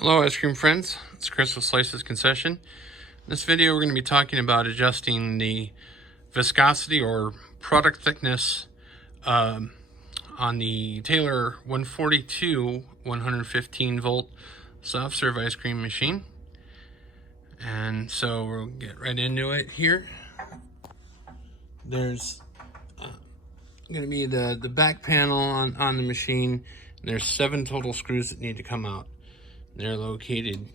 Hello ice cream friends, it's Chris with Slices Concession. In this video we're going to be talking about adjusting the viscosity or product thickness on the Taylor 142 115 volt soft serve ice cream machine. And so we'll get right into it here. There's going to be the back panel on the machine. There's 7 total screws that need to come out. They're located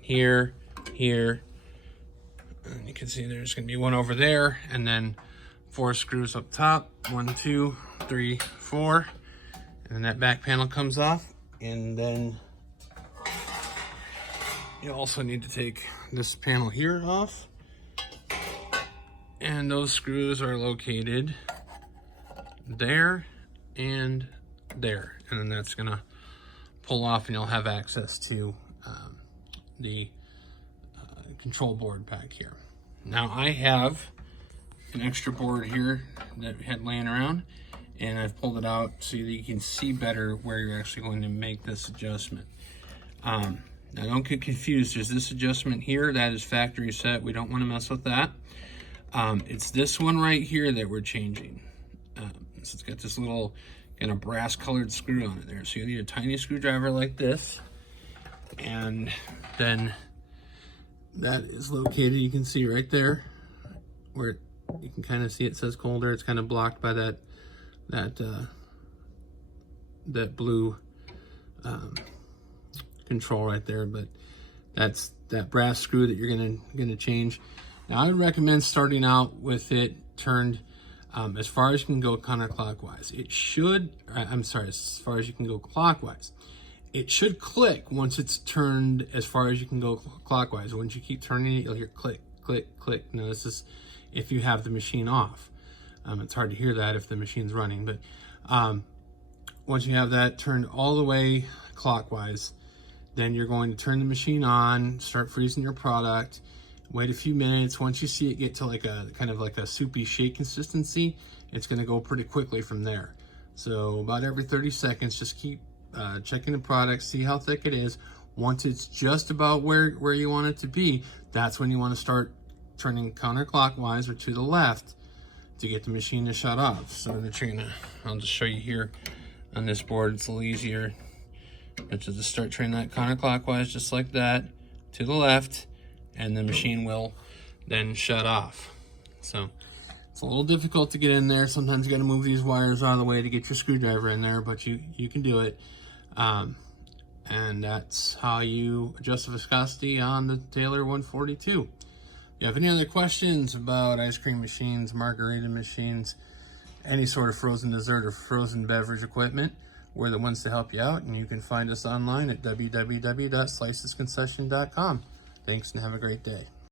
here, here, and you can see there's going to be one over there, and then 4 screws up top. 1, 2, 3, 4, and then that back panel comes off. And then you also need to take this panel here off, and those screws are located there and there, and then that's gonna pull off and you'll have access to the control board back here. Now I have an extra board here that we had laying around, and I've pulled it out so that you can see better where you're actually going to make this adjustment. Now don't get confused, there's this adjustment here that is factory set. We don't want to mess with that. It's this one right here that we're changing. So it's got this little kind of brass colored screw on it there. So you need a tiny screwdriver like this, and then that is located, you can see right there where you can kind of see it says colder. It's kind of blocked by that blue control right there, but that's that brass screw that you're gonna change. Now I would recommend starting out with it turned as far as you can go counterclockwise. It should, as far as you can go clockwise. It should click once it's turned as far as you can go clockwise. Once you keep turning it, you'll hear click, click, click. Now this is if you have the machine off. It's hard to hear that if the machine's running, but once you have that turned all the way clockwise, then you're going to turn the machine on, start freezing your product. Wait a few minutes. Once you see it get to like a kind of like a soupy shake consistency, it's going to go pretty quickly from there. So about every 30 seconds, just keep checking the product, see how thick it is. Once it's just about where you want it to be, that's when you want to start turning counterclockwise or to the left to get the machine to shut off. So I'll just show you here on this board. It's a little easier. But to just start turning that counterclockwise just like that to the left, and the machine will then shut off. So it's a little difficult to get in there. Sometimes you got to move these wires out of the way to get your screwdriver in there, but you can do it. And that's how you adjust the viscosity on the Taylor 142. If you have any other questions about ice cream machines, margarita machines, any sort of frozen dessert or frozen beverage equipment, we're the ones to help you out, and you can find us online at www.slicesconcession.com. Thanks and have a great day.